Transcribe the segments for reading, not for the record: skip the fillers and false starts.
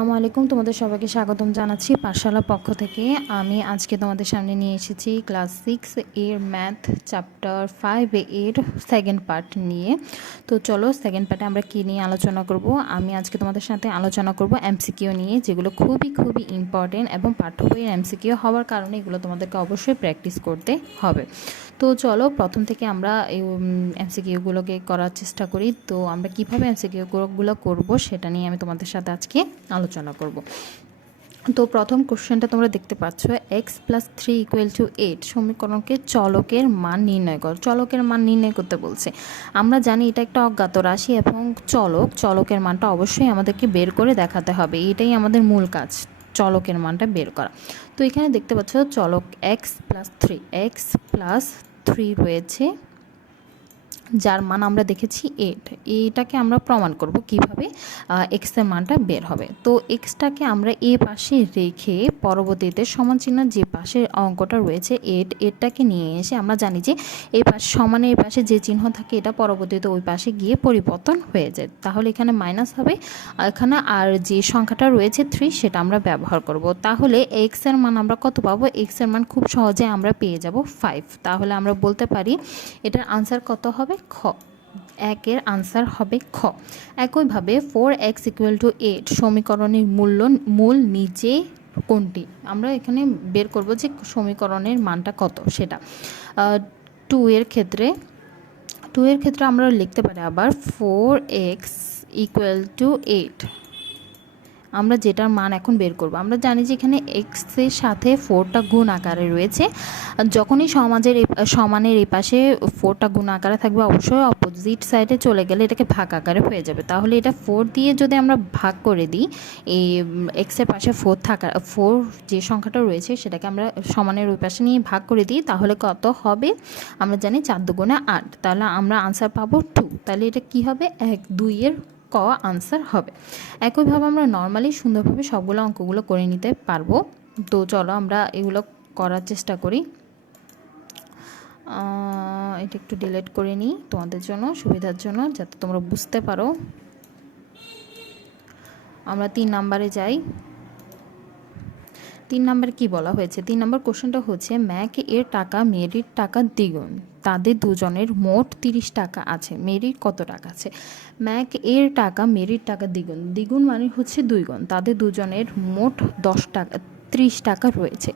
আসসালামু আলাইকুম, তোমাদের সবাইকে স্বাগতম জানাচ্ছি পাঠশালার পক্ষ থেকে। আমি আজকে তোমাদের সামনে নিয়ে এসেছি ক্লাস 6 এর ম্যাথ চ্যাপ্টার 5 এর সেকেন্ড পার্ট নিয়ে। তো চলো সেকেন্ড পার্টে আমরা কী নিয়ে আলোচনা করব। আমি আজকে তোমাদের সাথে আলোচনা করব এমসিকিউ নিয়ে, যেগুলো খুবই খুবই ইম্পর্টেন্ট এবং পাঠ্য বইয়ের এমসিকিউ হওয়ার কারণে এগুলো তোমাদেরকে অবশ্যই প্র্যাকটিস করতে হবে। তো চলো প্রথম থেকে আমরা এই এমসিকিউগুলোকে করার চেষ্টা করি। তো আমরা কীভাবে এমসিকিউগুলো করব সেটা নিয়ে আমি তোমাদের সাথে আজকে আলোচনা করব। তো প্রথম কোশ্চেনটা তোমরা দেখতে পাচ্ছ, x+3 = 8 সমীকরণকে চলকের মান নির্ণয় কর। চলকের মান নির্ণয় করতে বলছে। আমরা জানি এটা একটা অজ্ঞাত রাশি এবং চলকের মানটা অবশ্যই আমাদেরকে বের করে দেখাতে হবে। এটাই আমাদের মূল কাজ, চলকের মানটা বের করা। তো এখানে দেখতে পাচ্ছ চলক x+3 রয়েছে, যার মান আমরা দেখেছি 8। এটাকে আমরা প্রমাণ করব কিভাবে এক্সের মানটা বের হবে। তো এক্সটাকে আমরা এ পাশে রেখে পরবর্তীতে সমান চিহ্ন যে পাশের অঙ্কটা রয়েছে 8, এটাকে নিয়ে এসে আমরা জানি যে এই পাশে সমানের এই পাশে যে চিহ্ন থাকে এটা পরবর্তীতে ওই পাশে গিয়ে পরিবর্তন হয়ে যায়। তাহলে এখানে মাইনাস হবে, এখানে আর যে সংখ্যাটা রয়েছে 3 সেটা আমরা ব্যবহার করব। তাহলে এক্সের মান আমরা কত পাবো? এক্সের মান খুব সহজে আমরা পেয়ে যাব 5। তাহলে আমরা বলতে পারি এটার আনসার কত হবে? খ। একের আনসার হবে খ। একইভাবে 4x = 8 সমীকরণের মূল নিচে কোনটি? আমরা এখানে বের করব যে সমীকরণের মানটা কত সেটা। 2 এর ক্ষেত্রে আমরা লিখতে পারি আবার 4x = 8। আমরা যেটার মান এখন বের করব, আমরা জানি যে এখানে এক্সের সাথে 4টা গুণ আকারে রয়েছে। যখনই সমানের এই পাশে 4টা গুণ আকারে থাকবে, অবশ্যই অপোজিট সাইডে চলে গেলে এটাকে ভাগ আকারে হয়ে যাবে। তাহলে এটা 4 দিয়ে যদি আমরা ভাগ করে দিই, এই এক্সের পাশে 4 যে সংখ্যাটা রয়েছে সেটাকে আমরা সমানের ওই পাশে নিয়ে ভাগ করে দিই, তাহলে কত হবে? আমরা জানি 4 দুগুণে 8। তাহলে আমরা আনসার পাবো 2। তাহলে এটা কি হবে? 1, 2 এর ক আনসার হবে। একইভাবে আমরা নর্মালি সুন্দরভাবে সবগুলো অঙ্কগুলো করে নিতে পারবো। তো চলো আমরা এগুলো করার চেষ্টা করি। এটা একটু ডিলিট করে নিই তোমাদের জন্য সুবিধার জন্য, যাতে তোমরা বুঝতে পারো। আমরা 3 নাম্বারে যাই। 3 নাম্বার কি বলা হয়েছে? 3 নাম্বার কোশ্চেনটা হচ্ছে ম্যাক এর টাকা মেরির টাকা দ্বিগুণ, তাদের দুজনের মোট 30 টাকা আছে, মেরির কত টাকা আছে? ম্যাক এর টাকা মেরির টাকা দ্বিগুণ মানে হচ্ছে 2 গুণ, তাদের দুজনের মোট 30 টাকা রয়েছে।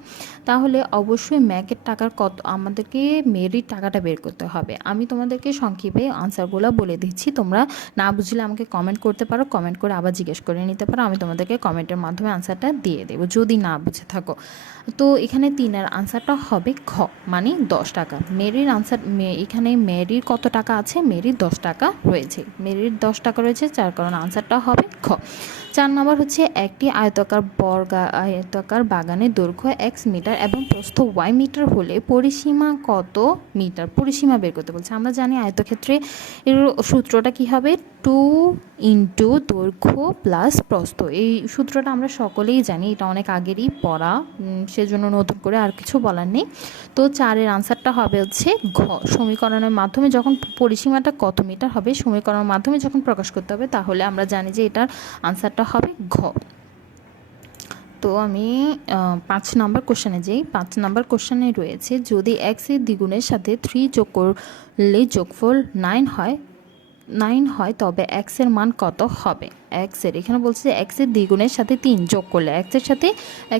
তাহলে অবশ্যই ম্যাকের টাকার কত, আমাদেরকে মেরির টাকাটা বের করতে হবে। আমি তোমাদেরকে সংক্ষেপে আনসারগুলো বলে দিচ্ছি, তোমরা না বুঝলে আমাকে কমেন্ট করতে পারো, কমেন্ট করে আবার জিজ্ঞেস করে নিতে পারো। আমি তোমাদেরকে কমেন্টের মাধ্যমে আনসারটা দিয়ে দেবো যদি না বুঝে থাকো। তো এখানে 3-এর আনসারটা হবে খ, মানে 10 টাকা। মেরির আনসার, এখানে মেরির কত টাকা আছে? মেরির 10 টাকা রয়েছে, মেরির 10 টাকা রয়েছে, যার কারণে আনসারটা হবে খ। 4 নম্বর হচ্ছে একটি আয়তাকার বাগানের দৈর্ঘ্য x মিটার এবং প্রস্থ y মিটার হলে পরিসীমা কত মিটার? পরিসীমা বের করতে বলছে। আমরা জানি আয়তক্ষেত্রে এর সূত্রটা কি হবে? 2 × দৈর্ঘ্য প্লাস প্রস্থ। এই সূত্রটা আমরা সকলেই জানি, এটা অনেক আগেরই পড়া, সেজন্য নতুন করে আর কিছু বলার নেই। তো 4-এর আনসারটা হবে হচ্ছে ঘ। সমীকরণের মাধ্যমে যখন পরিসীমাটা কত মিটার হবে সমীকরণের মাধ্যমে যখন প্রকাশ করতে হবে, তাহলে আমরা জানি যে এটার আনসারটা হবে ঘ। তো আমি 5 নম্বর কোশ্চেনে যাই। 5 নম্বর কোশ্চেনে রয়েছে যদি x এর দ্বিগুণের সাথে 3 যোগ করলে যোগফল 9 হয় তবে x এর মান কত হবে? এখানে বলছে যে x এর দ্বিগুণের সাথে 3 যোগ করলে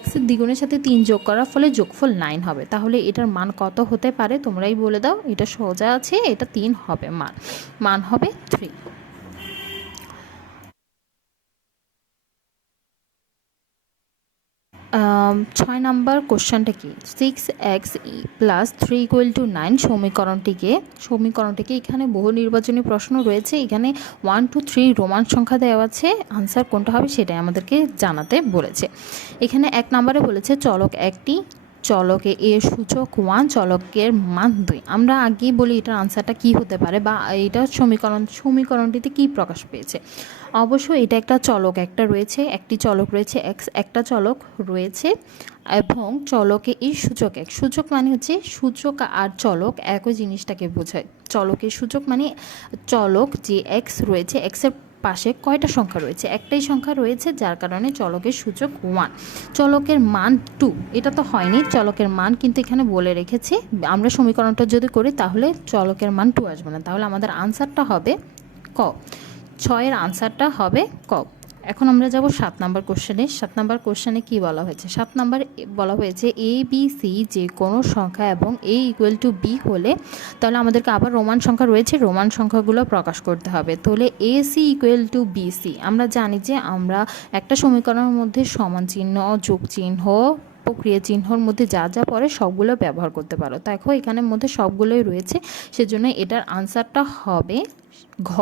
x এর দ্বিগুণের সাথে 3 যোগ করার ফলে যোগফল 9 হবে। তাহলে এটার মান কত হতে পারে? তোমরাই বলে দাও। এটা সোজা আছে, এটা 3 হবে, মান হবে 3। 6 নাম্বার কোশ্চেনটা কি? 6x + 3 = 9 সমীকরণটিকে এখানে বহু নির্বাচনী প্রশ্ন রয়েছে। এখানে 1 2 3 রোমান সংখ্যা দেওয়া আছে, আনসার কোনটা হবে সেটাই আমাদেরকে জানাতে বলেছে। এখানে 1 নম্বরে বলেছে চলক একটি, চলকে এর সূচক 1, চলকের মান 2। আমরা আগেই বলি এটার আনসারটা কি হতে পারে, বা এটা সমীকরণটিতে কি প্রকাশ পেয়েছে। অবশ্যই এটা একটা চলক, একটি চলক রয়েছে x, একটা চলক রয়েছে এবং চলকে এই সূচক এক। সূচক মানে হচ্ছে সূচক আর চলক একই জিনিসটাকে বোঝায়। চলকের সূচক মানে চলক যে x রয়েছে, এক্সের পাশে কয়টা সংখ্যা রয়েছে? একটাই সংখ্যা রয়েছে, যার কারণে চলকের সূচক 1। চলকের মান 2, এটা তো হয়নি, চলকের মান কিন্তু এখানে বলে রেখেছি। আমরা সমীকরণটা যদি করি তাহলে চলকের মান 2 আসবে না, তাহলে আমাদের আনসারটা হবে ক। 6-এর আনসারটা হবে ক। এখন আমরা যাব 7 নাম্বার কোশ্চেনে। 7 নাম্বার কোশ্চেনে কি বলা হয়েছে? 7 নাম্বার বলা হয়েছে এ বি সি যে কোনো সংখ্যা এবং এ ইকুয়াল টু বি হলে, তাহলে আমাদেরকে আবার রোমান সংখ্যা রয়েছে, রোমান সংখ্যাগুলো প্রকাশ করতে হবে। তাহলে a c equal to b c, আমরা জানি যে আমরা একটা সমীকরণের মধ্যে সমান চিহ্ন, যোগ চিহ্ন, প্রক্রিয়া চিহ্নর মধ্যে যা যা পড়ে সবগুলো ব্যবহার করতে পারো। দেখো এখানের মধ্যে সবগুলোই রয়েছে, সেজন্য এটার আনসারটা হবে ঘ,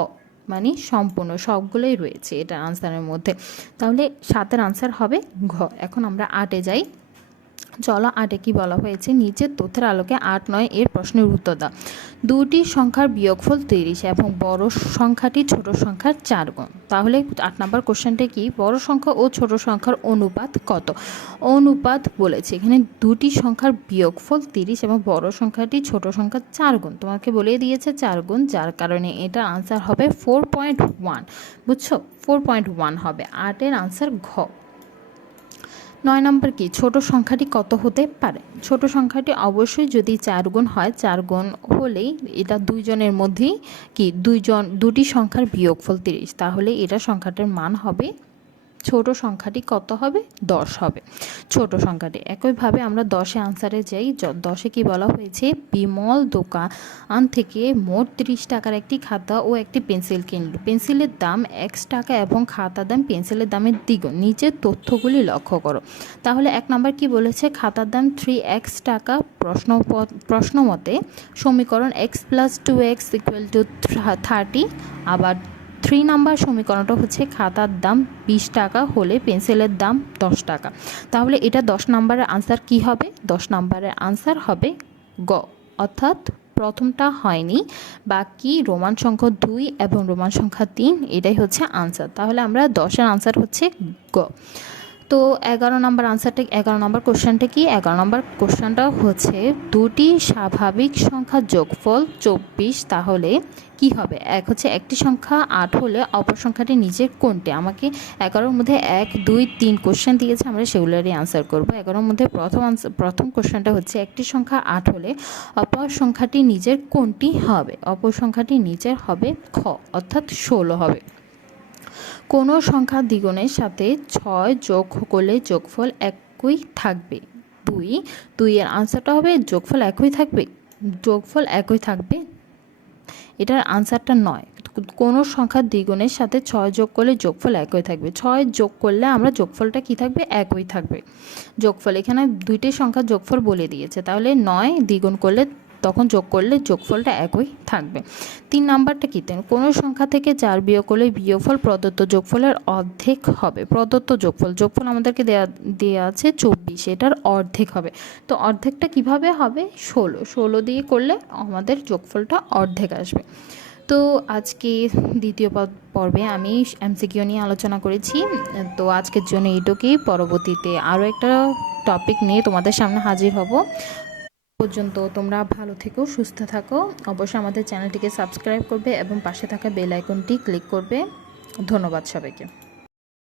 মানে সম্পূর্ণ সবগুলোই রয়েছে এটার আনসারের মধ্যে। তাহলে 7-এর আনসার হবে ঘ। এখন আমরা 8-এ যাই। চলো 8-এ কি বলা হয়েছে? নিচের তথ্যের আলোকে 8-9 এর প্রশ্নের উত্তর দাও। দুটি সংখ্যার বিয়োগফল 30 এবং বড় সংখ্যাটি ছোট সংখ্যার 4 গুণ। তাহলে 8 নম্বর কোশ্চেনটা কি? বড় সংখ্যা ও ছোট সংখ্যার অনুপাত কত? অনুপাত বলেছে এখানে দুটি সংখ্যার বিয়োগফল 30 এবং বড় সংখ্যাটি ছোট সংখ্যার 4 গুণ। তোমাকে বলে দিয়েছে 4 গুণ, যার কারণে এটার আনসার হবে 4.1। বুঝছো? 4.1 হবে। 8-এর আনসার ঘ। 9 নম্বর কি? ছোট সংখ্যাটি কত হতে পারে? ছোট সংখ্যাটি অবশ্যই যদি 4 গুণ হয়, 4 গুণ হলেই এটা দুইজনের মধ্যেই কি দুটি সংখ্যার বিয়োগফল 30, তাহলে এটা সংখ্যাটার মান হবে, ছোট সংখ্যাটি কত হবে? 10 হবে ছোট সংখ্যাটি। একইভাবে আমরা 10-এ আনসারে যাই। 10-এ কি বলা হয়েছে? বিমল দোকান থেকে মোট 30 টাকার একটি খাতা ও একটি পেন্সিল কিনল। পেন্সিলের দাম X টাকা এবং খাতার দাম পেন্সিলের দামের দ্বিগুণ। নিচের তথ্যগুলি লক্ষ্য করো। তাহলে 1 নম্বর কি বলেছে? খাতার দাম 3x টাকা। প্রশ্ন মতে সমীকরণ x + 2x = 30। আবার 3 নাম্বার সমীকরণটা হচ্ছে খাতার দাম 20 টাকা হলে পেন্সিলের দাম 10 টাকা। তাহলে এটা 10 নাম্বারের আনসার কি হবে? 10 নাম্বারের আনসার হবে গ, অর্থাৎ প্রথমটা হয়নি, বাকি রোমান সংখ্যা 2 এবং রোমান সংখ্যা 3 এটাই হচ্ছে আনসার। তাহলে আমরা 10-এর আনসার হচ্ছে গ। তো 11 নম্বর আনসারটা, 11 নম্বর কোশ্চেনটা কি? 11 নম্বর কোশ্চেনটা হচ্ছে দুটি স্বাভাবিক সংখ্যার যোগফল 24, তাহলে কি হবে? এক হচ্ছে একটি সংখ্যা 8 হলে অপর সংখ্যাটি নিচের কোনটি? আমাকে 11-র মধ্যে 1, 2, 3 কোশ্চেন দিয়েছে, আমরা সেগুলোরই আনসার করব। 11-র মধ্যে প্রথম কোশ্চেনটা হচ্ছে একটি সংখ্যা 8 হলে অপর সংখ্যাটি নিচের কোনটি হবে? অপর সংখ্যাটি নিচের হবে খ, অর্থাৎ 16 হবে। কোনো সংখ্যা দ্বিগুণের সাথে 6 যোগ করলে যোগফল একই থাকবে। 2-এর আনসারটা হবে যোগফল একই থাকবে। যোগফল একই থাকবে, এটার আনসারটা 9। কোনো সংখ্যা দ্বিগুণের সাথে 6 যোগ করলে যোগফল একই থাকবে। 6 যোগ করলে আমরা যোগফলটা কি থাকবে? একই থাকবে। যোগফল এখানে দুইটি সংখ্যার যোগফল বলে দিয়েছে, তাহলে 9 দ্বিগুণ করলে তখন যোগ করলে যোগফলটা একই থাকবে। 3 নাম্বারটা কি? কোনো সংখ্যা থেকে 4 বিয়োগ করলে বিয়োগফল প্রদত্ত যোগফলের অর্ধেক হবে। প্রদত্ত যোগফল আমাদেরকে দেওয়া আছে 24, এটার অর্ধেক হবে। তো অর্ধেকটা কিভাবে হবে? 16 দিয়ে করলে আমাদের যোগফলটা অর্ধেক আসবে। তো আজকে দ্বিতীয় পর্বে আমি এমসিকিউ নিয়ে আলোচনা করেছি। তো আজকের জন্য এইটুকুই। পরবর্তীতে আরও একটা টপিক নিয়ে তোমাদের সামনে হাজির হব। পর্যন্ত তোমরা ভালো থেকো, সুস্থ থাকো। অবশ্যই আমাদের চ্যানেলটিকে সাবস্ক্রাইব করবে এবং পাশে থাকা বেল আইকনটি ক্লিক করবে। ধন্যবাদ সবাইকে।